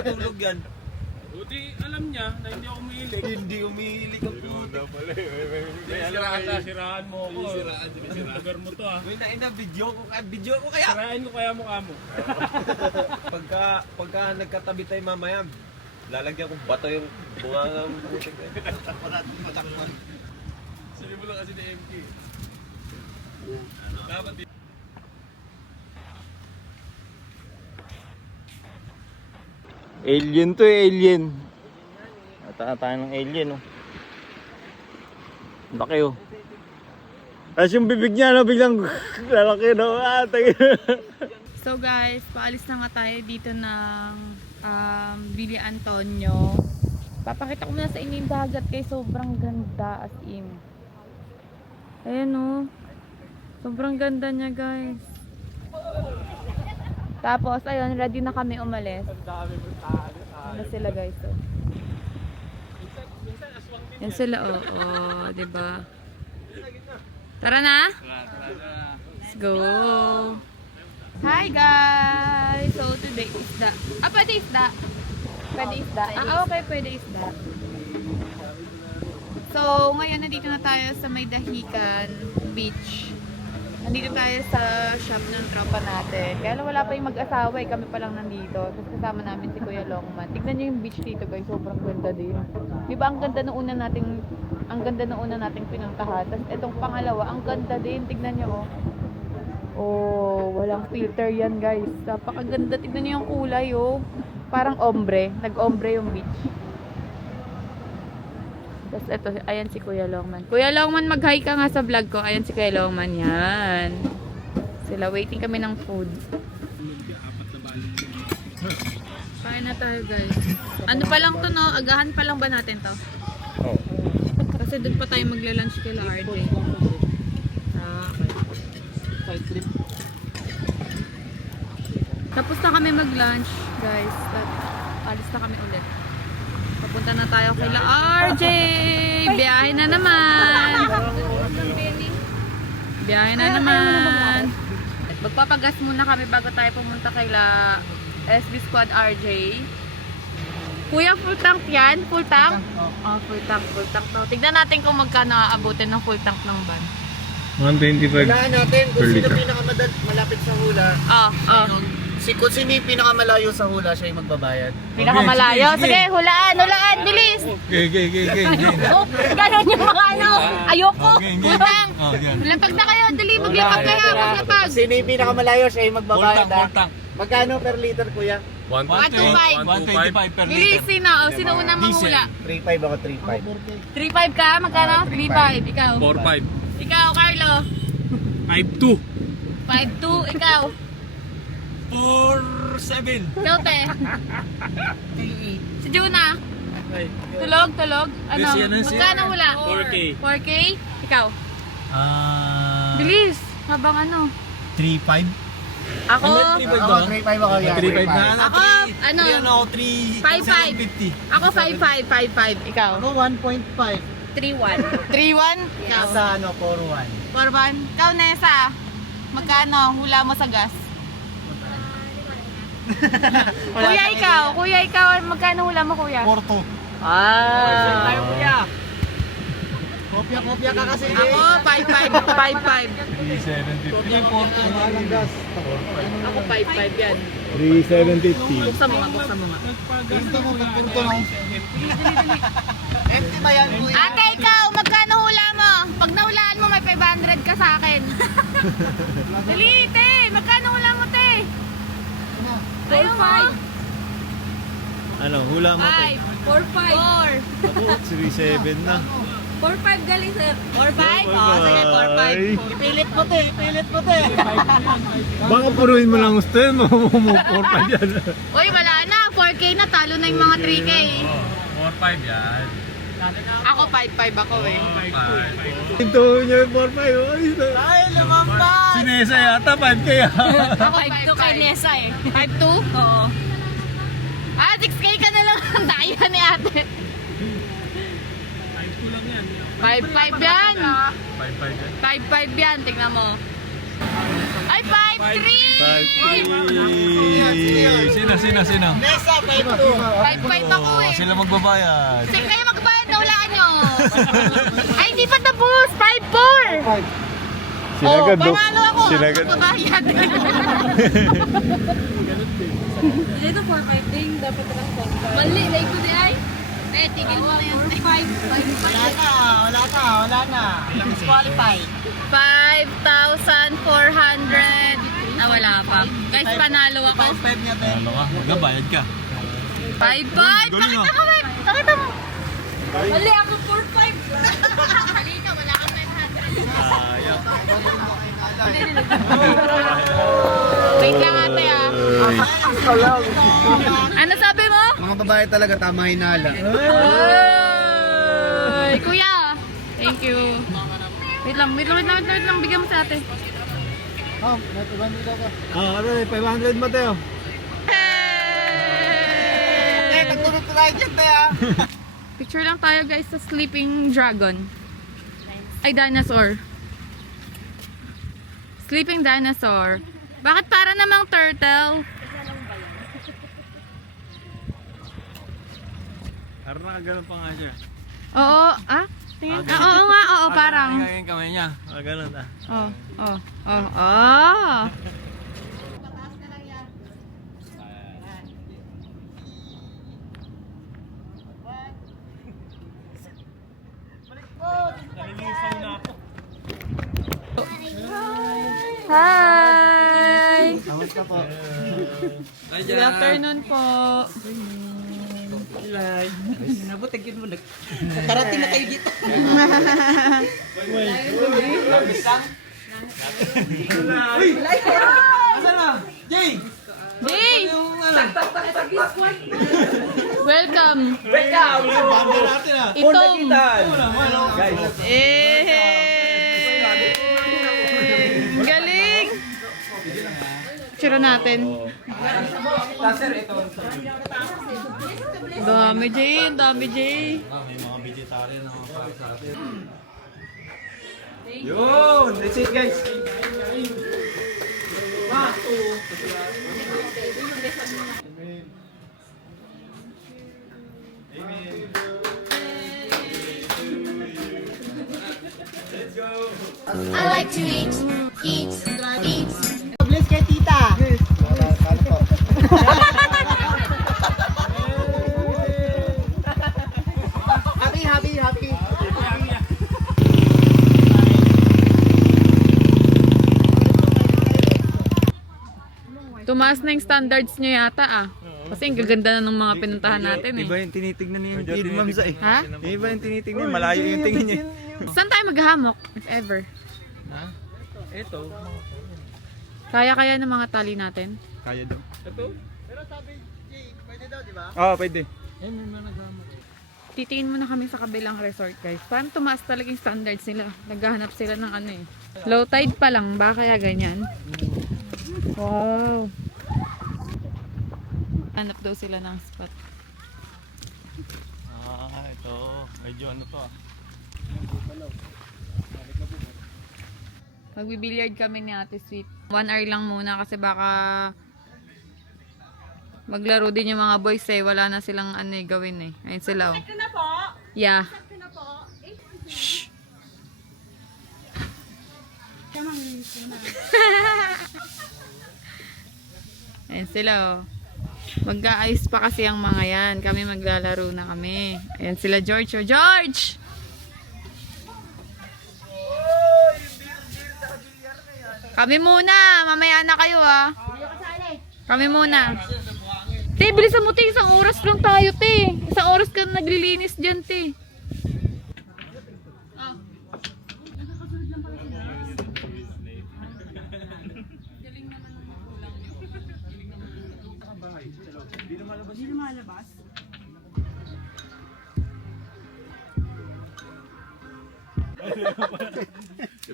natulog yan. Buti alam niya na hindi ako umiilig. Hindi umihilig ang puti. Siraan mo ako. Siraan. Lugar mo to ah. May naina, video ko kaya. Sirain ko kaya mukha mo. Pagka nagkatabi tayo mamaya, lalagyan kong bato yung bunga ng putik. Patakpan. Sabi mo lang kasi ni MK. Dapat di. Alien to eh, alien. Natakan tayo ng alien oh. Laki oh. Tapos yung bibig niya no, biglang lalaki no. So guys, paalis na nga tayo dito ng Billy Antonio. Papakita ko muna sa inyo yung dagat guys, sobrang ganda as in. Ayan oh. Sobrang ganda niya guys. Tapos ayun, ready na kami umalis. Ano sila guys oh. Yan sila oh, diba? Tara na? Let's go! Hi guys! So today isda. Pwede isda? Pwede isda? Okay, pwede isda. So ngayon nandito na tayo sa May Dahican Beach. Nandito tayo sa shop ng tropa natin. Kaya lang wala pa yung mag-asawa eh. Kami pa lang nandito. Tapos kasama namin si Kuya Longman. Tignan nyo yung beach dito guys. Sobrang ganda din. Diba ang ganda nung una nating pinuntahan. Tapos itong pangalawa, ang ganda din. Tignan nyo oh. Oh, walang filter yan guys. Napakaganda. Tignan nyo yung kulay oh. Parang ombre. Nag-ombre yung beach. Tapos ito, ayan si Kuya Longman. Kuya Longman, mag-hi ka nga sa vlog ko. Ayan si Kuya Longman, yan. Sila, waiting kami ng food. Kain na tayo guys. Ano pa lang to no? Agahan pa lang ba natin to? Oh. Kasi doon pa tayo magla-lunch kila RJ. Okay. Tapos na kami mag-lunch guys. Alis na kami ulit. Papunta na tayo kila RJ! Biyahe na naman! Biyahe na naman! Magpapagas muna kami bago tayo pumunta kila SB Squad RJ. Kuya, full tank yan? Full tank? Full tank, full tank. So, tignan natin kung magkano aabutin ng full tank ng van. 125 Hulaan natin kung per sino liter. malapit sa hula. Kung sino yung pinakamalayo sa hula, siya yung magbabayad. Pinakamalayo. Sige, hulaan, bilis! Okay. Oh, gano'n yung mga ano. Ayoko. Okay. Utang. Oh, yan. Lapag na kayo, dali. Maglapag kayo. Maglapag. Sino yung pinakamalayo, siya yung magbabayad. Full tank. Magkano per liter, kuya? 125 per Bilis, sino? O, sino unang manghula? 3.5 ako, 3.5. 3.5 ka? Magkano? 3.5. Ikaw. 4.5. Ikaw, Carlo. 5.2. 5.2. Ikaw. 4.7. Ikaw, te. Si Juna. Tulog. Ano? Magkano hula? 4K. 4K? Ikaw. Bilis. Habang ano? 3.5? Ako. Ako, 3.5 ako yan. 3.5 na. Ako, ano? 3.50. Ako 5.5. Ikaw. Ako 1.5. 3.1. 3.1? Ikaw. Sa 4.1. 4.1. Ikaw, Nessa. Magkano hula mo sa gas? Kuya, ikaw. Magkano hula mo, kuya? 4.2. Tayo, kuya. Kopya ka kasi. Ako, 5.5. 3.750. Ako, 5.5 yan. 3.750. Buksan mo nga. Empty ba yan, kuya? Ate, ikaw, magkano hula mo? Pag nahulaan mo, may 500 ka sa akin. Dali, te. Magkano hula mo, te? 4.5. Ano, hula mo to? 4.5. Ako, 3.7 na. 4.5 galing, sir. 4.5? Oo, sige, 4.5. Pilit mo, te. Baka puruin mo lang gusto yun, mamumupor pa dyan. Uy, wala na. 4K na. Talo na yung mga 3K. 4.5 yan. Ako, 5.5 ako eh. 5. Ito niya yung 4.5. Ay, lumamba. Sinesa yata, 5 kaya. Ako, 5.2 kay Nessa eh. 5.2? Oo. 6K ka na lang ang daya ni ate. 5.5 yan. 5.5 yan. 5.5 yan. Tingnan mo. Ay, 5-3! Sino? 5-5 ako eh. Sila magbabayad. Sige kayo magbayad na walaan nyo. Ay, hindi pa tapos. 5-4. Sinagad, oh, panalo ako. Sinagad. Magbabayad. Dito 4-5 ding dapat lang po. Mali, like ko di ay. Tigil mo na yan. 4-5. Wala na. Disqualified. 5,400. Ah, wala pa. Guys, panalo ako. 5 niya, te. Ano ka? Magbabayad ka. 5-5. Galing Pakita ah. mo, Web. Pakita mo. Mali, ako 4-5. Halika, wala kang 900. Wait lang ate ah. Ano sabi mo? Mga babae talaga tama hinala. Ay, kuya. Thank you. Wait lang. Bigyan mo sa ate. Ano 500 mo, Teo. Hey! Nagtulog ko tayo dyan, Teo. Picture lang tayo guys sa sleeping dragon. Ay, dinosaur. Sleeping dinosaur. Bakit para namang turtle? Parang nakaganon pa nga siya. Oo, ah? Tingin? Ah, oo nga, oo, parang. Yung kamay niya. Ganon ah. Oh. Hi! Kamusta po? Good afternoon po. Nabutigin mo. Karating na kayo dito. Asa na? Jay! Jay! Welcome! Banda natin ah. Itong! Guys. Galing! Tsura natin. Sir, ito. Dami Jay, dami Jay. May mga vegetarian na para sa atin. Yun! That's it, guys. I like to eat. Bless kay tita. Happy. Tumaas na yung standards nyo yata ah. Kasi ang gaganda na ng mga pinuntahan natin eh. Iba yung tinitignan niya yung feed, ma'am, sa eh. Ha? Iba yung tinitignan, malayo yung tingin niya. Saan tayo maghahamok? If ever. Ha? Ito. Kaya ng mga tali natin? Kaya daw. Pero sabi, Jay, pwede daw, di ba? Oo, pwede. Titingin muna kami sa kabilang resort guys. Parang tumaas talaga yung standards nila. Naghahanap sila ng ano eh. Low tide pa lang ba kaya ganyan? Wow. Hanap daw sila ng spot. Ito. Medyo ano to ah. Magbibilyard kami ni Ate Sweet. 1 hour lang muna kasi baka maglaro din yung mga boys eh. Wala na silang ano eh, gawin eh. Ayun sila oh. na po. Yeah. Na po. Shh. Ayun sila oh. Mag-aayos pa kasi ang mga yan. Kami maglalaro na kami. Ayun sila George. Oh, George! Kami muna. Mamaya na kayo ah. Kami muna. Te, bilisan mo te. Isang oras lang tayo te. Isang oras ka na naglilinis dyan te.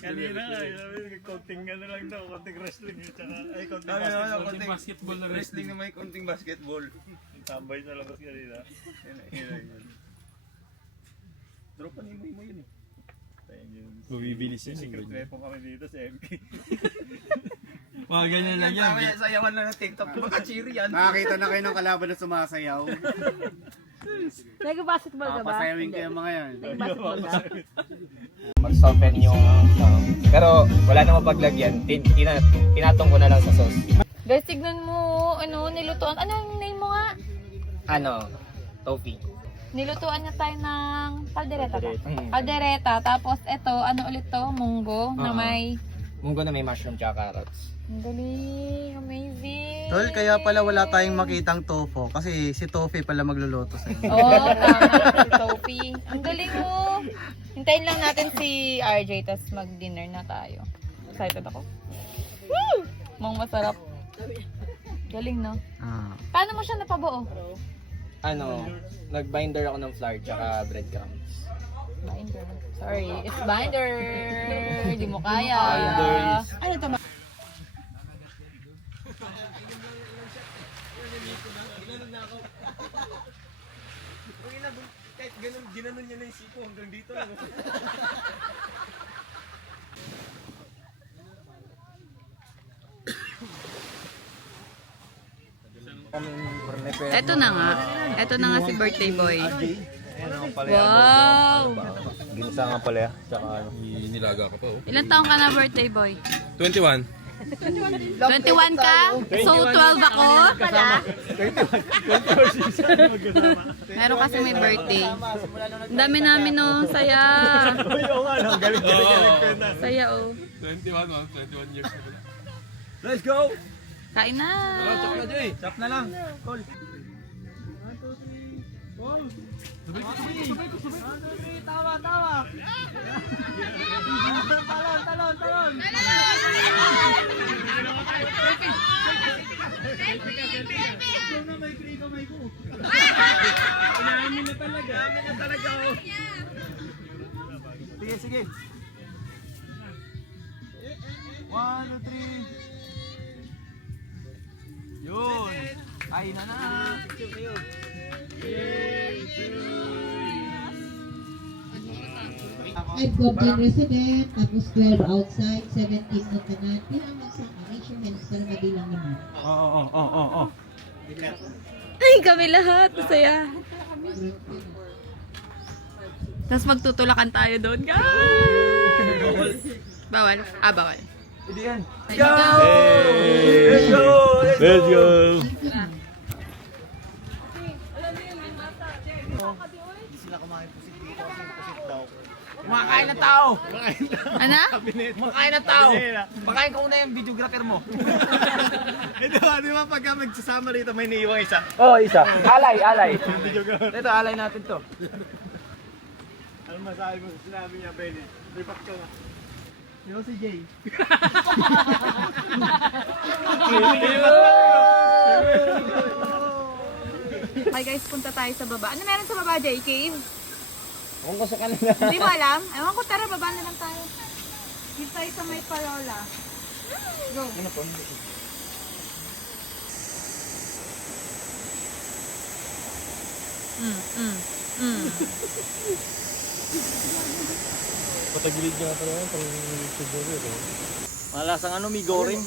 Kanina konting ano lang daw, konting wrestling tsaka ay konting Konting basketball na wrestling na may konting basketball. Tambay sa labas kanina. Yun. Tropa ni mo yun eh. Bumibili siya. Secret weapon kami dito sa MK. Mga ganyan lang yan. Sayawan lang ng TikTok. Baka cheery yan. Nakakita na kayo ng kalaban na sumasayaw. Nag-basketball ka ba? Papasayawin kayo mga yan. Nag-basketball ka? Mag-soften yung sound. Pero wala namang paglagyan. Tinatong ko na lang sa sauce. Guys, tignan mo, nilutuan. Ano yung name mo nga? Toffee. Nilutuan niya tayo ng kaldereta ba? Mm. Kaldereta, tapos ito, ano ulit to? Munggo na may... Munggo na may mushroom tsaka carrots. Ang galing, amazing. Tol, kaya pala wala tayong makitang tofu. Kasi si Tofi pala magluluto sa inyo. Oo, tama, si Sophie. Ang galing mo. Hintayin lang natin si RJ, tapos mag-dinner na tayo. Excited ako. Woo! Mang masarap. Galing, no? Ah. Paano mo siya napabuo? Nag-binder ako ng flour tsaka breadcrumbs. Binder. Sorry, it's binder. Hindi mo kaya. Ano to? Kahit ganun, ginanon niya na yung sipo hanggang dito lang. Ito na nga. Ito na nga si birthday boy. Wow! Ginisa nga pala yan. Tsaka ano. Nilaga ka pa oh. Ilan taong ka na birthday boy? 21. 21 ka? So 12 ako? Meron kasi may birthday. Ang dami namin no, saya. Oo nga, no? Galing ko na. Saya oh. 21 years na. Let's go! Kain na. Chop na lang. Call. Tawa. Talon. Inamin na talaga. Sige. 1, 2, 3. Yun. Ay na. Picture kayo. I've Gobden resident, tapos 12 outside, 17 na tanan. Bilang magsama, make sure hands para mabilang naman. Oo. Ay, kami lahat. Masaya. Tapos magtutulakan tayo doon, guys. Bawal? Bawal. Hindi yan. Let's go! Let's go! Kumakain na tao! Ano? Kumakain na tao! Pakain ko na yung videographer mo. Ito, di ba pagka magsasama rito may naiiwang isa? Oo, isa. Alay. Ito, alay natin to. Ano masabi mo sa sinabi niya, Benny? Ripat ka na. Yo si Jay. Okay guys, punta tayo sa baba. Ano meron sa baba, Jay? Cave? Kung ko sa kanila. Hindi mo alam? Ewan ko, tara, baba na lang tayo. Dito tayo sa may parola. Go. Patagilid niya pala yan. Pang siguro ito. Malasang mi goreng.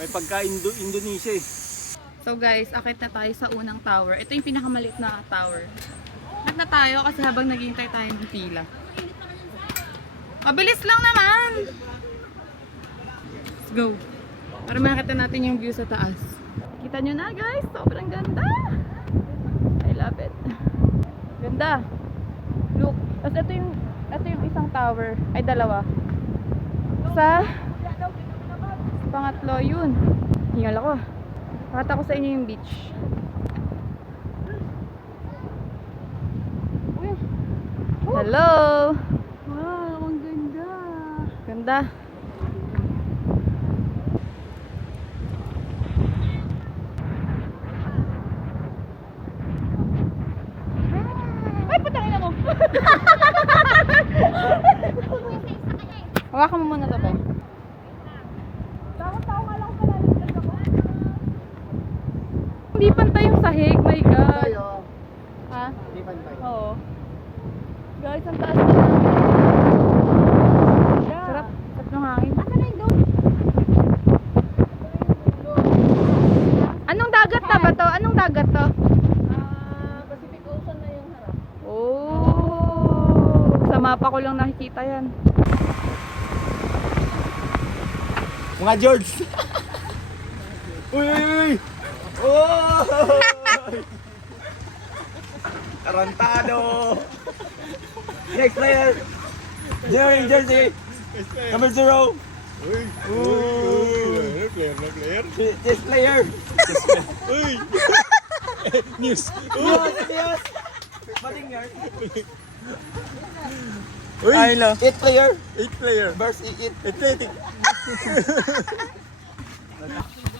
May pagka-Indonesia eh. So guys, akit na tayo sa unang tower. Ito yung pinakamaliit na tower. Akit na tayo kasi habang naghihintay tayo ng pila. Mabilis lang naman! Let's go! Para makita natin yung view sa taas. Kita nyo na guys, sobrang ganda! I love it. Ganda! Look! Tapos ito yung isang tower. Ay, dalawa. Sa pangatlo yun. Hingal ako. Pakita ko sa inyo yung beach. Hello! Wow, ang ganda! Ganda! Ay, putangin ako! Hawakan mo muna to, pe. Hindi pantay yung sahig, my God. Ha? Hindi pantay. Oo. Guys, ang taas na namin. mapa ko lang nakikita yan. Mga George! Uy, uy, uy! Oh! Tarantado! Next player! Jersey! Number 0! Player. This player! Uy! News. News! Matinger! Ay, no. 8 player! 8 player. Verse 8. Athletic.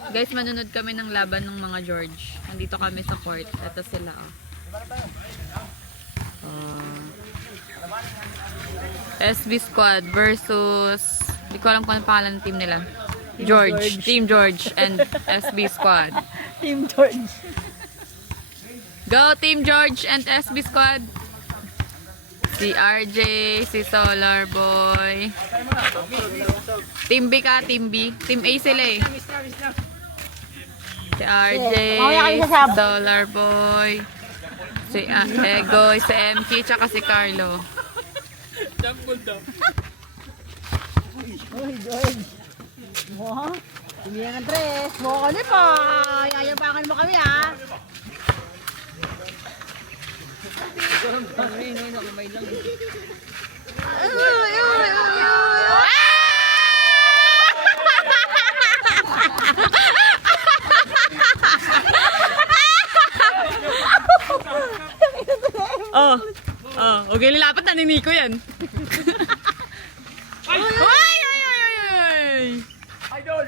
Guys, manunod kami ng laban ng mga George. Nandito kami sa court. Ito sila, oh. SB Squad versus... Hindi ko alam kung ano pangalan ng team nila. George. Team George and SB Squad. Team George. Go Team George and SB Squad. Si RJ, si Solar Boy. Team B ka, Team B. Team A sila eh. Si RJ, si Solar Boy. Si Egoy, si MK, tsaka si Carlo. Uy, George. Mo? Hindi yan ang tres. Mo kami pa. Yayabangan mo kami, ha? Oh. Oh, okay, lilapat na ni Nico yan. Ay! Ay! Ay! Ay! Idol!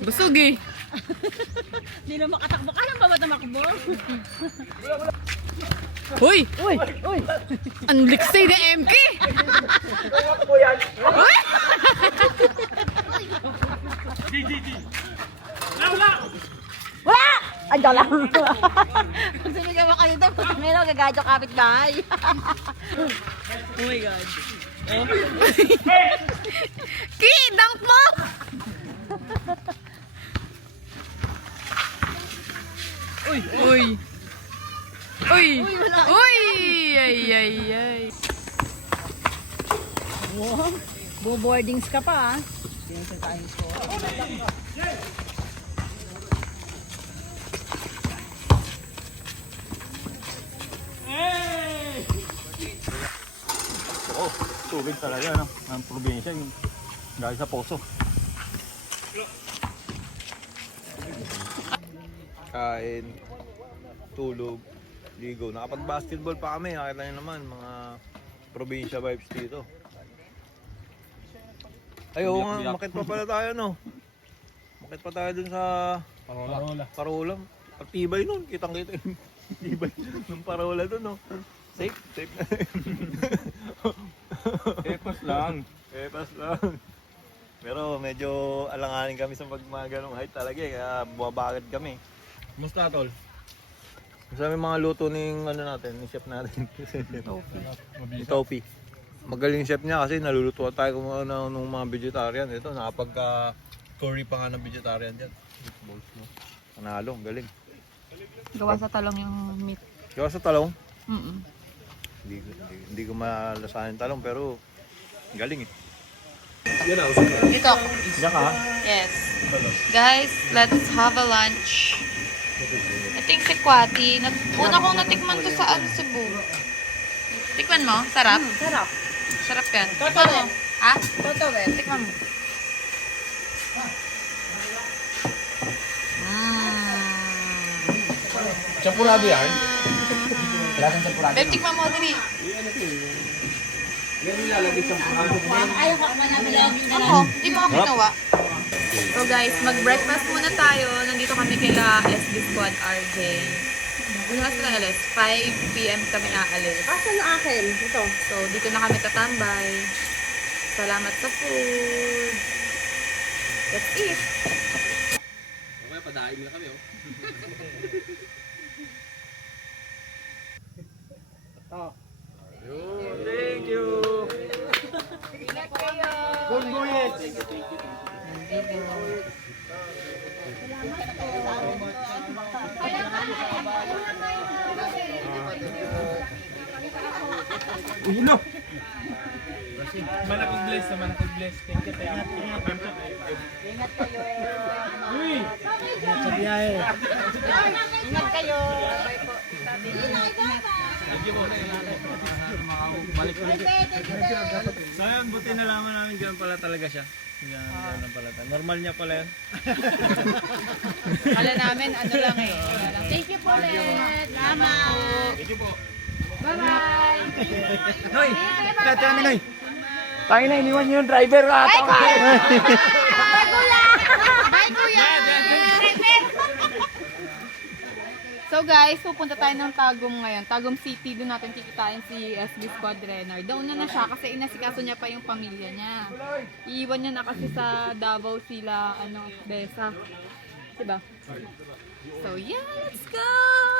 Busog eh. Hindi na makatakbo. Kaya ba tumakbo? Uy! Uy! Uy! Ang liksay na MK! Uy! Wala! Andiyan lang. Kung sinigaw ka dito, ngayon gagayad yung kapitbahay. Oh my God. Ki! Dunk mo! Uy! Uy! Uy! Uy, wala. Uy! Ay, ay, ay. Wow. Bo-boardings ka pa, ha? Pinasa tayong score. Oo, tubig talaga, no? Ang probinsya, yung galing sa poso. Kain, tulog, ligo. Nakapag-basketball pa kami. Nakita nyo naman, mga probinsya vibes dito. Ay, oo nga, makit pa pala tayo, no? Makit pa tayo dun sa Parola. Ang tibay nun, kitang-kita yung tibay ng Parola dun, no? Safe, safe na. Epas lang. Epas lang. Pero medyo alanganin kami sa mga ganong height talaga eh, kaya bumabagad kami. Kumusta, tol? Sa mga luto ng ano natin, ni chef natin. Ni Topi. Magaling chef niya kasi nalulutuan tayo kung ano ng mga vegetarian. Ito, nakapagka-curry pa nga ng vegetarian dyan. Meatballs, no? Panalo, galing. Gawa sa talong yung meat. Kaya sa talong, Mm-mm. hindi ko malasahan yung talong pero galing eh. Dito ako. Diyan ka? Yes. Guys, let's have a lunch. I think si Kwati. Una kong natikman to sa Cebu. Tikman mo? Sarap? Sarap. Sarap yan. Tikman mo. Ha? Totoo, eh. Tikman mo. Champurado yan? Lasang champurado. Babe, tikman mo, dali. Yan nilalagay champurado. Ayaw ka naman namin lang. Ako, di mo ako ginawa. So guys, mag-breakfast muna tayo. Nandito kami kila SB Squad RJ. Bukas na alis. 5 p.m. kami aalis. Asan yung akin? Ito. So, dito na kami tatambay. Salamat sa food. That's it. Okay, padaing na kami, oh. Thank you! Ingat kayo! Manakog bless na manakog bless. Thank you, tayo. Ingat kayo. Uy! Ingat kayo. So yun, buti nalaman namin gano'n pala talaga siya. Gano'n pala. Normal niya pala yun. Kala namin, ano lang eh. Thank you po ulit. Salamat. Bye-bye! Noy! Kaya namin, Noy! Tayo na, iniwan niyo yung driver ka! Bye, kuya! Bye, kuya! So guys, pupunta tayo ng Tagum ngayon. Tagum City, doon natin kikitain si SB Squad Renner. Doon na siya kasi inasikaso niya pa yung pamilya niya. Iiwan niya na kasi sa Davao sila, Besa. Diba? So yeah, let's go!